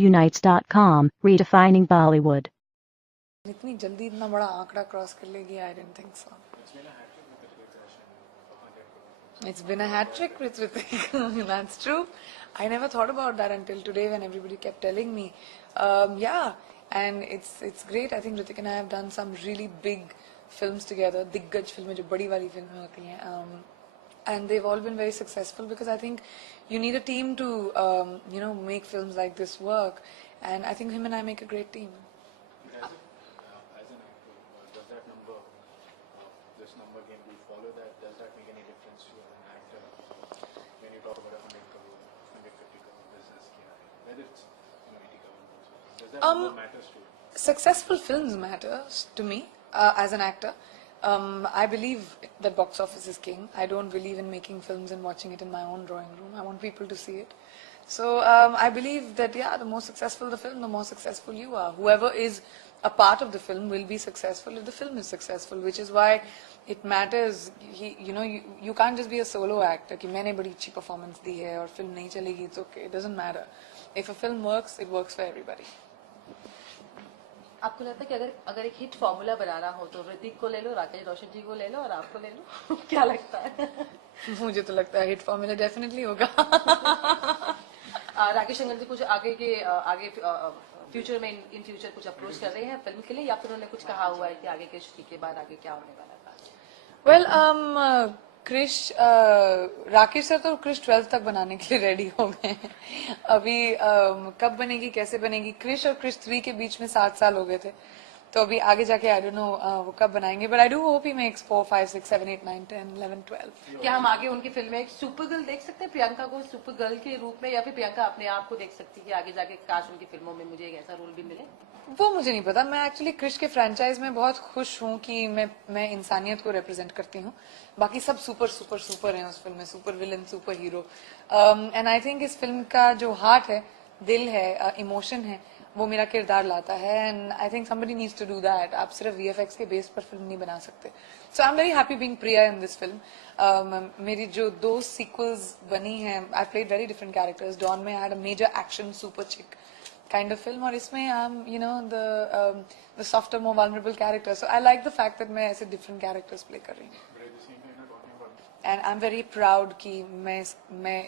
Unites.com, redefining Bollywood. इतनी जल्दी इतना बड़ा आंकड़ा क्रॉस कर लेगी, I didn't think so. It's been a hat trick with Hrithik. That's true. I never thought about that until today when everybody kept telling me. Yeah, and it's great. I think Hrithik and I have done some really big films together. दिग्गज फिल्में जो बड़ी वाली फिल्में होती हैं. And they've all been very successful because I think you need a team to make films like this work, and I think him and I make a great team. As an actor, does that number, this number game, do you follow that? Does that make any difference to an actor when you talk about 100 crore, 150 crore business? Whether it's 80 crore, does that number matters to you? Successful films matters to me as an actor. I believe that box office is king. I don't believe in making films and watching it in my own drawing room. I want people to see it. So I believe that the more successful the film, the more successful you are. Whoever is a part of the film will be successful if the film is successful, which is why it matters. You can't just be a solo actor कि मैंने बड़ी अच्छी performance दी है और film नहीं चलेगी, it's okay. It doesn't matter. If a film works, it works for everybody. आपको लगता है कि अगर एक हिट फॉर्मूला बनाना हो तो ऋतिक को ले लो, राकेश रोशन जी को ले लो और आपको ले लो? क्या लगता है? मुझे तो लगता है हिट फॉर्मूला डेफिनेटली होगा. राकेश शंकर जी कुछ आगे फ्यूचर में इन फ्यूचर कुछ अप्रोच कर रहे हैं फिल्म के लिए, या फिर उन्होंने कुछ कहा हुआ है कि आगे के शूटिंग के बाद आगे क्या होने वाला है? वेल क्रिश राकेश सर तो क्रिश 12 तक बनाने के लिए रेडी हो गए हैं. अभी कब बनेगी, कैसे बनेगी, क्रिश और क्रिश 3 के बीच में 7 साल हो गए थे, तो अभी आगे जाके आई डोंट नो वो कब बनाएंगे. But I do hope he makes 4, 5, 6, 7, 8, 9, 10, 11, 12. क्या हम आगे उनकी फिल्म में एक सुपर गर्ल देख सकते हैं, प्रियंका को सुपर गर्ल के रूप में, या फिर प्रियंका अपने आप को देख सकती है कि आगे जाके काश उनकी फिल्मों में मुझे एक ऐसा रोल भी मिले? वो मुझे नहीं पता. मैं एक्चुअली क्रिश के फ्रेंचाइज में बहुत खुश हूँ कि मैं इंसानियत को रिप्रेजेंट करती हूँ. बाकी सब सुपर सुपर सुपर हैं उस फिल्म में, super villain, super hero. And I think इस फिल्म का जो हार्ट है, दिल है, इमोशन है, वो मेरा किरदार लाता है. And I think somebody needs to do that. आप सिर्फ VFX के बेस पर फिल्म नहीं बना सकते. So I am very happy being Priya in this film. मेरी जो 2 सीक्वल्स बनी हैं, I played very different characters. Don में I had a major action super chick kind of film, और इसमें the softer, more vulnerable character. So I like the fact that मैं ऐसे different characters play कर रही हूँ. And I'm very proud कि मैं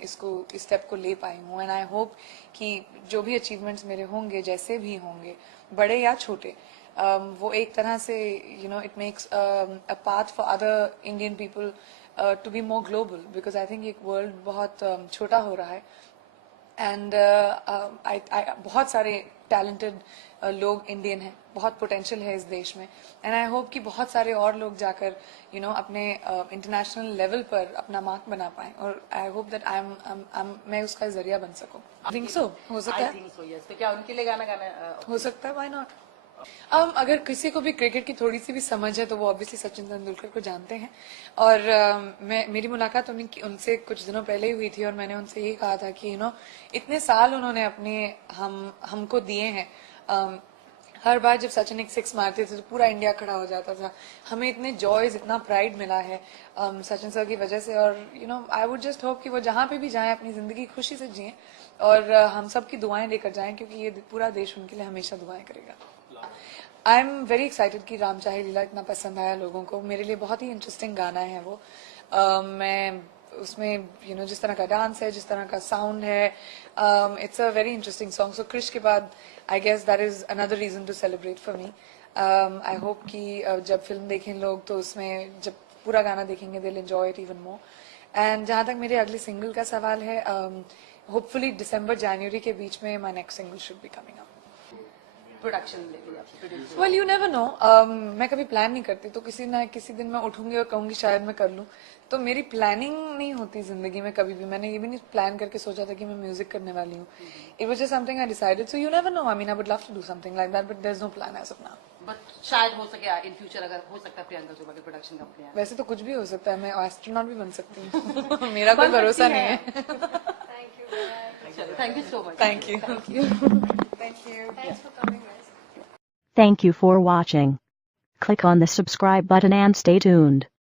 इस step को ले पाई हूँ. And I hope कि जो भी achievements मेरे होंगे, जैसे भी होंगे, बड़े या छोटे, वो एक तरह से it makes a path for other Indian people to be more global, because I think ये world बहुत छोटा हो रहा है. एंड बहुत सारे टैलेंटेड लोग इंडियन हैं, बहुत पोटेंशियल है इस देश में. एंड आई होप कि बहुत सारे और लोग जाकर अपने इंटरनेशनल लेवल पर अपना मार्क बना पाएं, और आई होप दैट मैं उसका जरिया बन सकूं. I think so. हो सकता है. तो क्या उनके लिए गाना गाना हो सकता है. Why not? अगर किसी को भी क्रिकेट की थोड़ी सी भी समझ है तो वो ऑब्वियसली सचिन तेंदुलकर को जानते हैं. और मेरी मुलाकात उनसे कुछ दिनों पहले ही हुई थी, और मैंने उनसे ये कहा था कि इतने साल उन्होंने अपने हमको दिए हैं. हर बार जब सचिन एक 6 मारते थे तो पूरा इंडिया खड़ा हो जाता था. हमें इतने जॉयज, इतना प्राइड मिला है सचिन सर की वजह से. और आई वुड जस्ट होप कि वो जहाँ पे भी जाएं अपनी जिंदगी खुशी से जिएं, और हम सबकी दुआएं लेकर जाएं, क्योंकि ये पूरा देश उनके लिए हमेशा दुआएं करेगा. आई एम वेरी एक्साइटेड कि राम चाहे लीला इतना पसंद आया लोगों को. मेरे लिए बहुत ही इंटरेस्टिंग गाना है वो. मैं उसमें जिस तरह का डांस है, जिस तरह का साउंड है, it's a very interesting song. So Krrish के बाद I guess that is another reason to celebrate for me. I hope कि जब फिल्म देखें लोग तो उसमें जब पूरा गाना देखेंगे they will enjoy it even more. And जहाँ तक मेरे अगले सिंगल का सवाल है, होपफुली दिसंबर जनवरी के बीच में my next single should be coming up. Production well you never no. मैं कभी प्लान नहीं करती, तो किसी दिन मैं उठूंगी और कहूंगी शायद मैं कर लूं. तो मेरी प्लानिंग नहीं होती जिंदगी में कभी भी. मैंने ये भी नहीं प्लान करके सोचा था कि मैं म्यूजिक करने वाली हूँ. It was just something I decided. So you never know. I mean I would love to do something like that, but there is no plan as of now. But शायद हो सके इन फ्यूचर, अगर हो सकता है प्रियंका चोपड़ा की production company. वैसे तो कुछ भी हो सकता है. मैं एस्ट्रोनॉट भी बन सकती हूँ. मेरा कोई भरोसा नहीं है. Thank you so much. Thank you. Thanks for coming, guys. Thank you for watching. Click on the subscribe button and stay tuned.